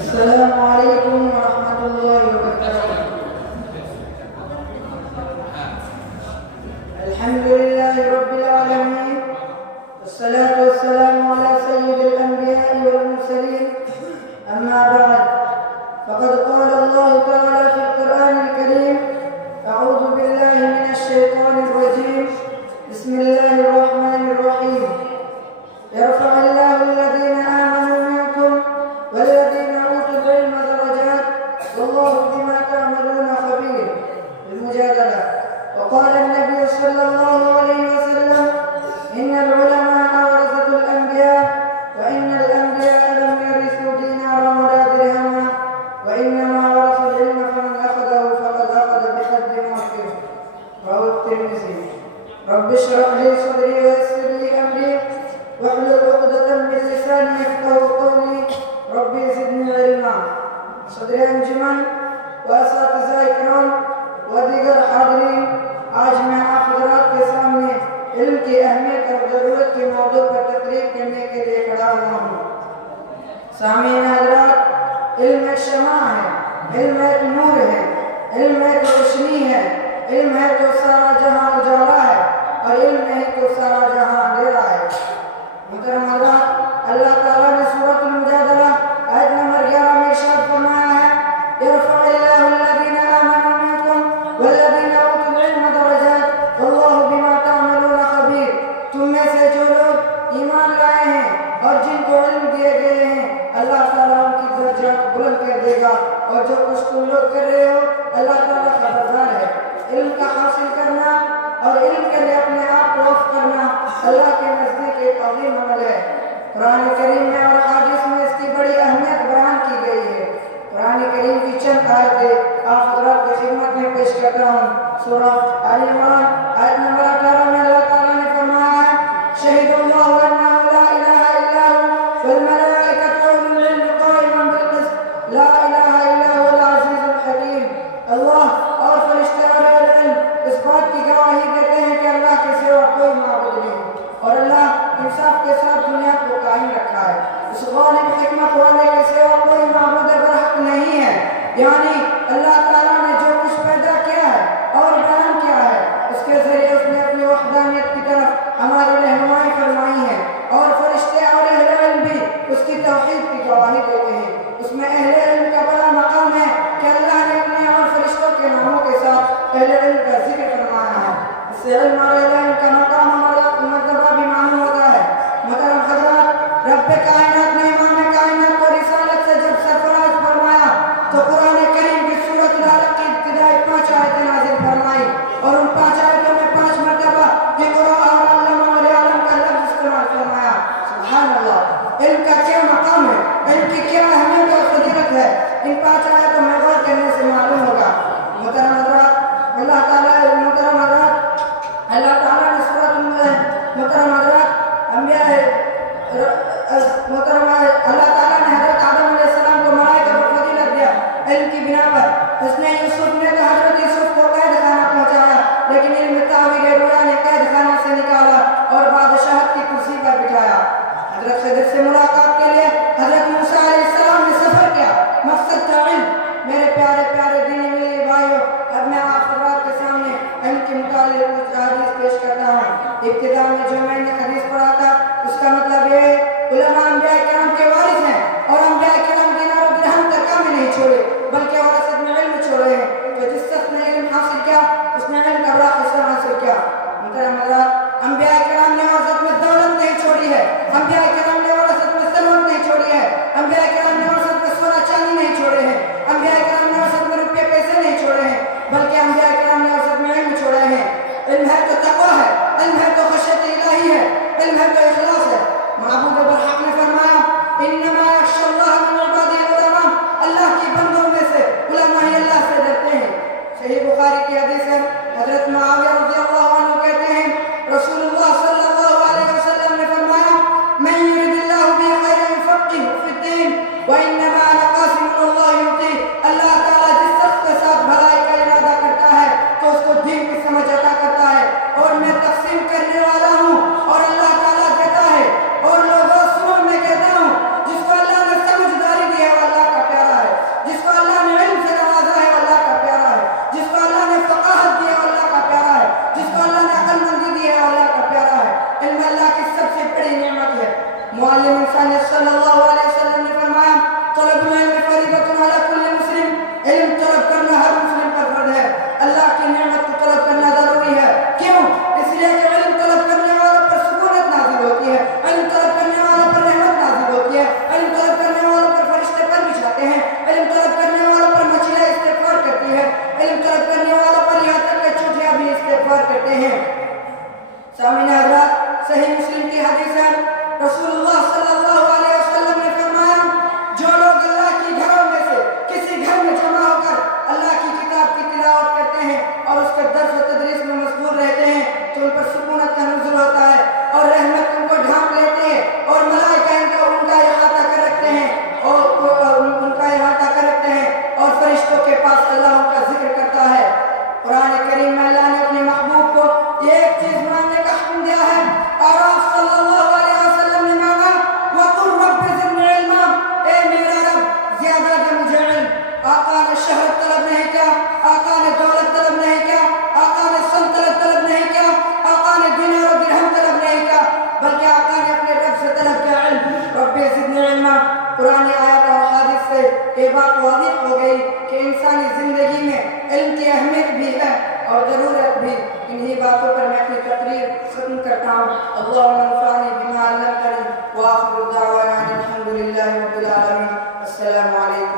السلام عليكم ورحمة الله وبركاته. الحمد لله رب العالمين، والصلاة والسلام على سيد الأنبياء والمرسلين. أما بعد، فقد قال الله تعالى في القرآن الكريم: أعوذ بالله من الشيطان الرجيم، بسم الله الرحمن الرحيم. يرفع الله الذين آمنوا منكم والذين أوتوا العلم درجات والله بما تعملون خبير. المجادلة. وقال النبي صلى الله عليه وسلم: إن العلماء ورثة الأنبياء، وإن الأنبياء لم يرثوا دينارا ولا درهما، وإنما ورثوا العلم فمن أخذه فقد أخذ بحد موته. رواه الترمذي. رب اشرح لي صدري ويسر لي أمري واحلل عقدة من لساني يفقهوا قولي. ربي زدني علما. صدر انجمن واساتذہ اکرام و دیگر حاضرین، آج میں آپ حضرات کے سامنے علم کی اہمیت اور ضرورت کے موضوع پر تقریر کرنے کے لیے کھڑا ہوا ہوں۔ سامعین حضرات، علم ایک شمع ہے، علم ایک نور ہے، علم ایک روشنی ہے، علم ہے تو سارا جہاں اجالا ہے، اور علم نہیں تو سارا جہاں اندھیرا ہے۔ محترم حضرات، اللہ تعالیٰ نے سورۃ المجادلہ آیت نمبر 11 میں ارشاد فرمایا ہے: يرفع الله الذين آمنوا منكم والذين أوتوا العلم درجات والله بما تعملون خبير۔ تم میں سے جو لوگ ایمان لائے ہیں اور جن کو علم دیے گئے ہیں، اللہ تعالیٰ ان کی درجات بلند کر دے گا، اور جو کچھ تم لوگ کر رہے ہو اللہ تعالیٰ خبردار ہے۔ علم کا حاصل کرنا اور علم کے لیے اپنے آپ کو وقف کرنا اللہ کے نزدیک ایک عظیم عمل ہے۔ قرآن کریم میں اور حدیث میں اس کی بڑی اہمیت بیان کی گئی ہے۔ قرآن کریم کی چند آیتیں آپ حضرات کی خدمت میں پیش کرتا ہوں۔ سورہ آل عمران آیت نمبر 18 میں اللہ تعالیٰ نے فرمایا ہے: شہید اللہ انہ لا الہ الا هو والملائکۃ واولو العلم قائما بالقسط لا الہ الا هو العزیز الحکیم۔ اللہ اور فرشتے اور علم اس بات کی گواہی دیتے ہیں کہ اللہ کے سوا کوئی معبود نہیں، اور اللہ انصاف کے ساتھ دنیا کو قائم رکھا ہے۔ اس غالب حکمت والے کے سوا کوئی معبود برحق نہیں ہے، یعنی اللہ تعالیٰ نے جو کچھ پیدا کیا ہے اور بیان کیا ہے، اس کے ذریعے اس نے اپنی وحدانیت کی طرف ہماری رہنمائی فرمائی ہے، اور فرشتے اور اہل علم بھی اس کی توحید کی گواہی دیتے ہیں۔ اس میں اہل علم کا بڑا مقام ہے کہ اللہ نے اپنے اور فرشتوں کے ناموں کے ساتھ اہل علم کا ذکر فرمایا ہے۔ اس سے علم اور اہل علم کا مقام ہمارا مرتبہ بھی معلوم ہوتا ہے۔ محترم حضرات، رب کائنات نے امام کائنات کو رسالت سے جب سرفراز فرمایا تو قرآن کریم کی سورۃ العلق کی ابتدائی 5 آیتیں نازل فرمائی، اور ان 5 آیتوں میں 5 مرتبہ اقرأ اور علم اور علم کا لفظ استعمال فرمایا۔ سبحان اللہ، علم کا کیا مقام ہے، علم کی کیا اہمیت اور فضیلت ہے، ان 5 آیتوں میں غور کرنے سے معلوم ہوگا۔ محترم حضرات، اللہ تعالیٰ نے سورۃ محترم حضرات انبیاء اللہ تعالیٰ نے حضرت آدم علیہ السلام کو ملائکہ پر فضیلت دیا علم کی بنا پر۔ اس نے یوسف نے تو حضرت یوسف کو قید خانہ پہنچایا، لیکن علم تعبیر رویا نے قید خانہ سے نکالا اور بادشاہت کی کرسی پر بٹھایا۔ حضرت خضر سے ملاقات کے لیے حضرت موسیٰ علیہ السلام نے سفر کیا، مقصد تھا علم۔ میرے پیارے پیارے دینی ملی بھائیوں، اب میں آپ حضرات کے سامنے علم کے متعلق کچھ حدیث پیش کرتا ہوں۔ ابتدا میں جو میں نے حدیث پڑھا تھا اس کا مطلب یہ ہے: علماء انبیاء کرام کے وارث ہیں، اور انبیاء کرام دینار و درہم تک میں نہیں چھوڑے بلکہ وراثت میں علم چھوڑے ہیں۔ تو جس شخص نے علم حاصل کیا اس نے علم کا بڑا حصہ حاصل کیا۔ محترم حضرات، انبیاء کرام نے وراثت میں دولت نہیں چھوڑی ہے، انبیاء کرام نے وراثت میں ثروت نہیں چھوڑی ہے، انبیاء کرام نے وراثت میں سونا چاندی نہیں چھوڑے ہیں، انبیاء کرام نے وراثت میں روپے پیسے نہیں چھوڑے ہیں، بلکہ انبیاء کرام نے وراثت میں علم چھوڑے ہیں۔ علم ہے تو تقویٰ ہے، علم ہے تو خشیت الہی ہے، علم ہے تو اخلاص ہے۔ معبود برحق نے فرمایا: انما یخشی اللہ من عبادہ العلماء، اللہ کی بندوں میں سے علماء ہی اللہ سے ڈرتے ہیں۔ صحیح بخاری کی حدیث ہے، حضرت معاویہ رضی اللہ عنہ کہتے ہیں رسول اللہ صلی اللہ علیہ وسلم نے فرمایا: من یرد اللہ بہ خیرا یفقہہ فی الدین وانما انا قاسم اللہ یعطی۔ اللہ تعالیٰ جس شخص کے ساتھ بھلائی کا ارادہ کرتا ہے تو اس کو دین کی سمجھ عطا کرتا ہے، اور میں تقسیم کرنے والا ہوں، اور اللہ تعالیٰ دیتا ہے، اور لوگوں سنو میں کہتا ہوں جس کو اللہ نے سمجھداری دی ہے وہ اللہ کا پیارا بھی ہے اور ضرورت بھی. انہی باتوں پر میں اپنی تقریر ختم کرتا ہوں. اللہم انفعنی بما علمتنی وآخر دعوانا الحمدللہ رب العالمین. السلام علیکم.